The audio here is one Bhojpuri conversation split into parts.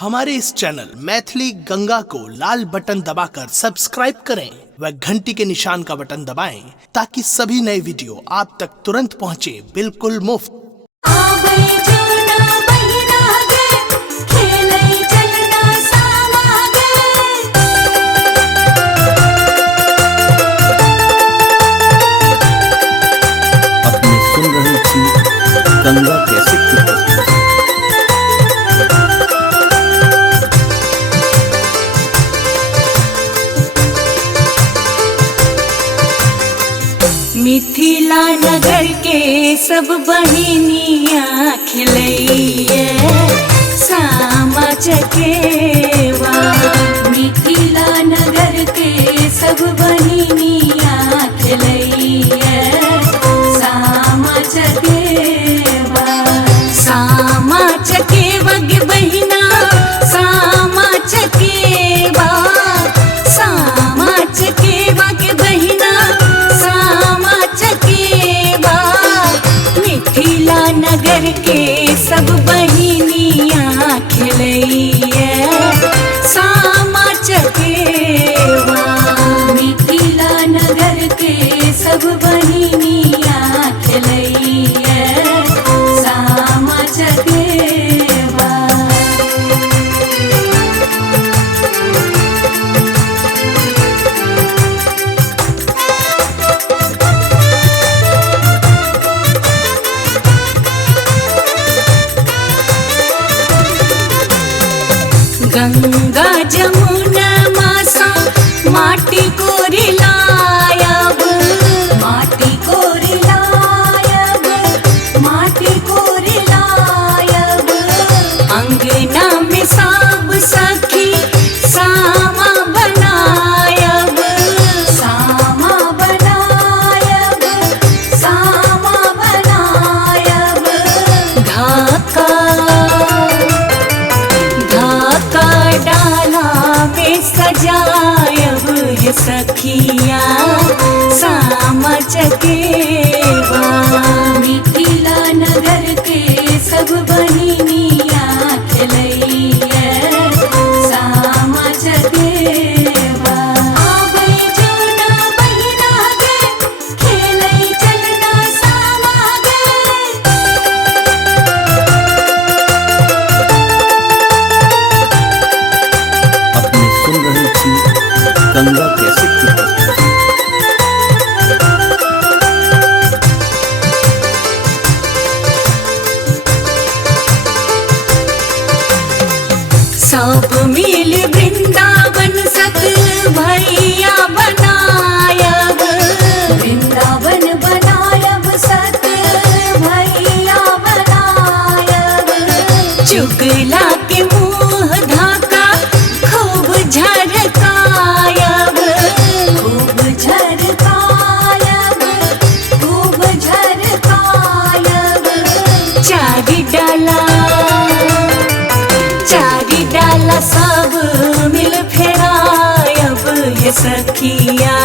हमारे इस चैनल मैथिली गंगा को लाल बटन दबाकर सब्सक्राइब करें व घंटी के निशान का बटन दबाएं ताकि सभी नए वीडियो आप तक तुरंत पहुंचे बिल्कुल मुफ्त। अपने सुन रही थी गंगा कैसे की प्रस्तुति। मिथिला नगर के सब बहिनिया खिलैये सामा चकेवा। मिथिला नगर के सब बहिनिया खिलैये सामा चकेवा। सामा चकेवा गे बहिना सामा चकेवा। सामा चकेवा गे बहिना मिथिला नगर के सब बहिनिया खिलैये सामा चकेवा। मिथिला नगर के सब बहिनिया खिलैये सामा चकेवा। गंगा जमुना मासा माटी कोरिलायब। माटी कोरिलायब माटी कोरिलायब। अंगना में सब सखी सामा बनायब। सामा बनायब सामा बनायब। ढाका डाला में सजायब है सखिया सामा चकेवा। मिथिला नगर के सब बहिनिया खिलैये सामा चकेवा। आबै जौना बहिना गे खेलै चलना सामा गे। अपने सुन रही थी गंगा कैसे की प्रस्तुति। सब मिल वृंदावन सत भैया बनायब। वृंदावन बनायब सत भैया बनायब। चुगला के मुँह धाका खूब झरकायब। खूब झरकायब खूब झरकायब। चारी डाला सब मिल फेरायब है सखिया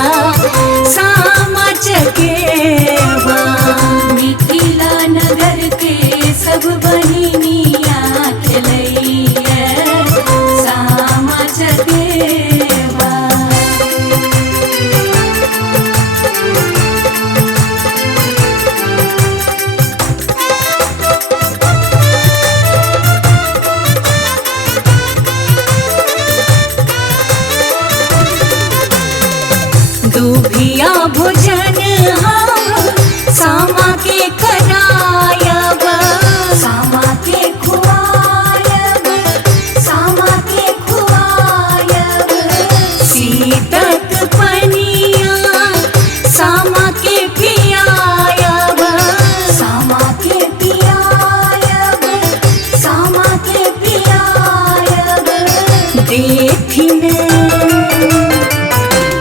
सामा चकेवा। मिथिला नगर के सब बहिनिया खिलैये सामा चकेवा। दूभिया भोजन हम सामा के करायब। सामा के खुआयब सामा के खुआयब। सीतक पनिया सामा के पियायब। सामा के पियायब सामा के पियायब।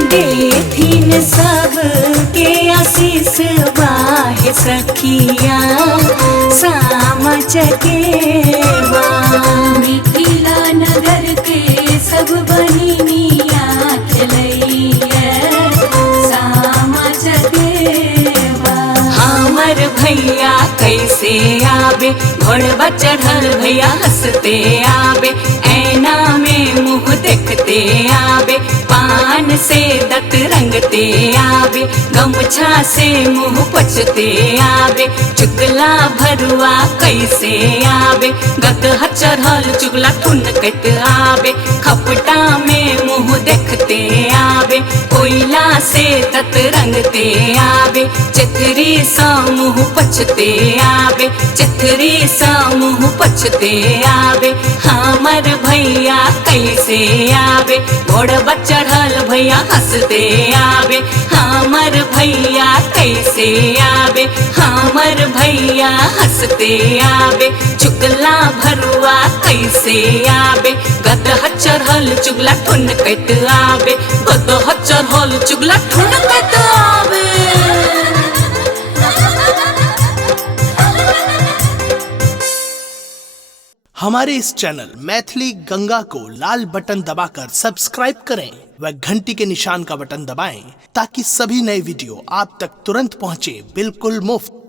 देथिन सब के आशीष बाहे सखिया सामा चकेवा। मिथिला नगर के सब बहिनिया खिलैये सामा चकेवा। हमर भैया कैसे आवे घोड़वा चढ़ल भैया हंसते आवे। पचते आवे, पान से दत रंगते आवे, गमछा से मुंह पचते आवे, चुगला भरुआ कैसे आवे, गदहा चढ़ल चुगला ठुनकत आवे, खपटा में मुंह देखते आवे, कोयला से दत रंगते आवे, चिथरी सा मुंह पचते आवे, चिथरी सा मुंह पचते आवे, हमर भैया कैसे आवे, घोड़वा चढ़ल भैया हंसते आवे, हमर भैया कैसे आवे, हमर भैया हंसते आवे, चुगला भरुआ कैसे आवे, गदहा चढ़ल चुगला ठुनकत आवे, गदहा चढ़ल चुगला ठुनकत आवे। हमारे इस चैनल मैथिली गंगा को लाल बटन दबाकर सब्सक्राइब करें व घंटी के निशान का बटन दबाएं ताकि सभी नए वीडियो आप तक तुरंत पहुंचे बिल्कुल मुफ्त।